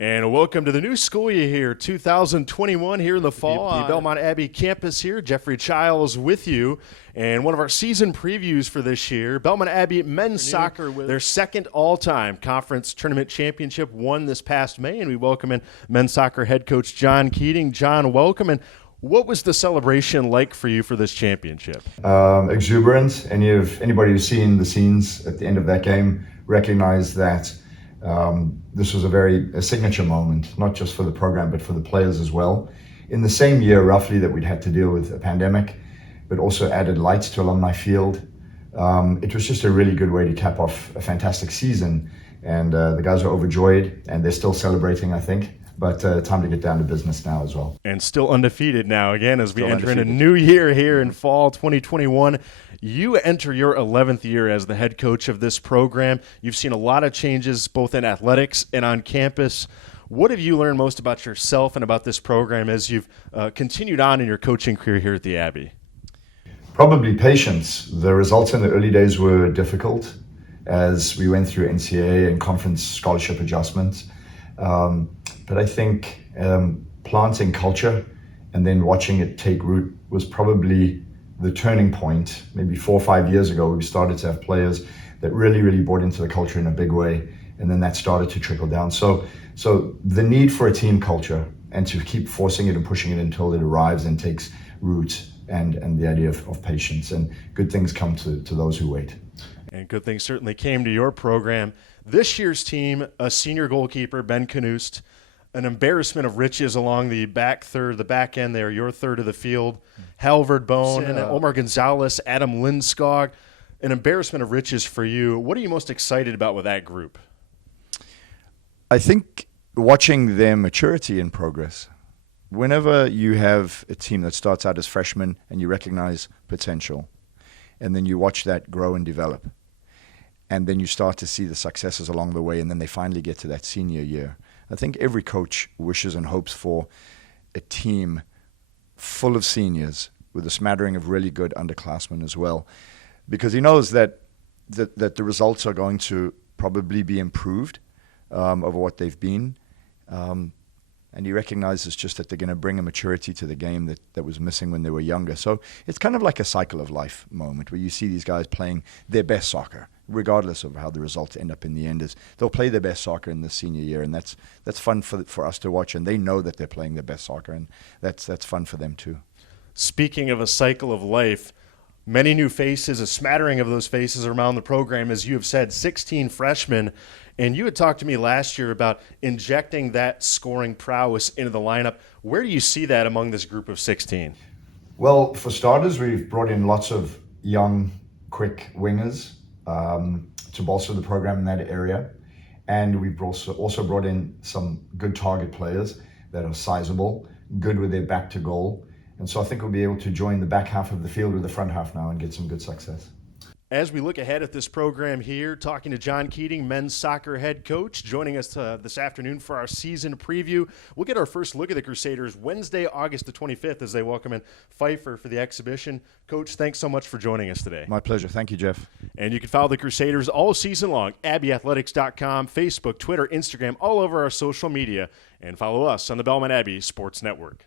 And welcome to the new school year here, 2021 here in the fall. The Belmont Abbey campus here. Geoffrey Chiles with you. And one of our season previews for this year, Belmont Abbey men's soccer, their second all-time conference tournament championship won this past May. And we welcome in men's soccer head coach John Keating. John, welcome. And what was the celebration like for you for this championship? Exuberant. Anybody who's seen the scenes at the end of that game recognized that this was a signature moment, not just for the program, but for the players as well. In the same year, roughly, that we'd had to deal with a pandemic, but also added lights to Alumni Field. It was just a really good way to cap off a fantastic season. And the guys are overjoyed, and they're still celebrating, I think. But time to get down to business now as well. And still undefeated now, again, as we enter in a new year here in fall 2021. You enter your 11th year as the head coach of this program. You've seen a lot of changes both in athletics and on campus. What have you learned most about yourself and about this program as you've continued on in your coaching career here at the Abbey? Probably patience. The results in the early days were difficult as we went through NCAA and conference scholarship adjustments. But I think planting culture and then watching it take root was probably the turning point. Maybe 4 or 5 years ago, we started to have players that really bought into the culture in a big way, and then that started to trickle down. So the need for a team culture and to keep forcing it and pushing it until it arrives and takes root, and the idea of patience, and good things come to those who wait. And good things certainly came to your program. This year's team, a senior goalkeeper, Ben Knust, an embarrassment of riches along the back third, the back end there, your third of the field. Halvard Bone, and Omar Gonzalez, Adam Lindskog. An embarrassment of riches for you. What are you most excited about with that group? I think watching their maturity and progress. Whenever you have a team that starts out as freshmen and you recognize potential, and then you watch that grow and develop, and then you start to see the successes along the way, and then they finally get to that senior year. I think every coach wishes and hopes for a team full of seniors with a smattering of really good underclassmen as well, because he knows that the results are going to probably be improved over what they've been. And he recognizes just that they're going to bring a maturity to the game that was missing when they were younger. So it's kind of like a cycle of life moment where you see these guys playing their best soccer, regardless of how the results end up in the end. Is they'll play their best soccer in the senior year, and that's fun for us to watch. And they know that they're playing their best soccer, and that's fun for them too. Speaking of a cycle of life, many new faces, a smattering of those faces around the program, as you have said, 16 freshmen. And you had talked to me last year about injecting that scoring prowess into the lineup. Where do you see that among this group of 16? Well, for starters, we've brought in lots of young, quick wingers to bolster the program in that area. And we've also brought in some good target players that are sizable, good with their back to goal. And so I think we'll be able to join the back half of the field with the front half now and get some good success. As we look ahead at this program here, talking to John Keating, men's soccer head coach, joining us this afternoon for our season preview. We'll get our first look at the Crusaders Wednesday, August the 25th, as they welcome in Pfeiffer for the exhibition. Coach, thanks so much for joining us today. My pleasure. Thank you, Jeff. And you can follow the Crusaders all season long, abbeyathletics.com, Facebook, Twitter, Instagram, all over our social media, and follow us on the Belmont Abbey Sports Network.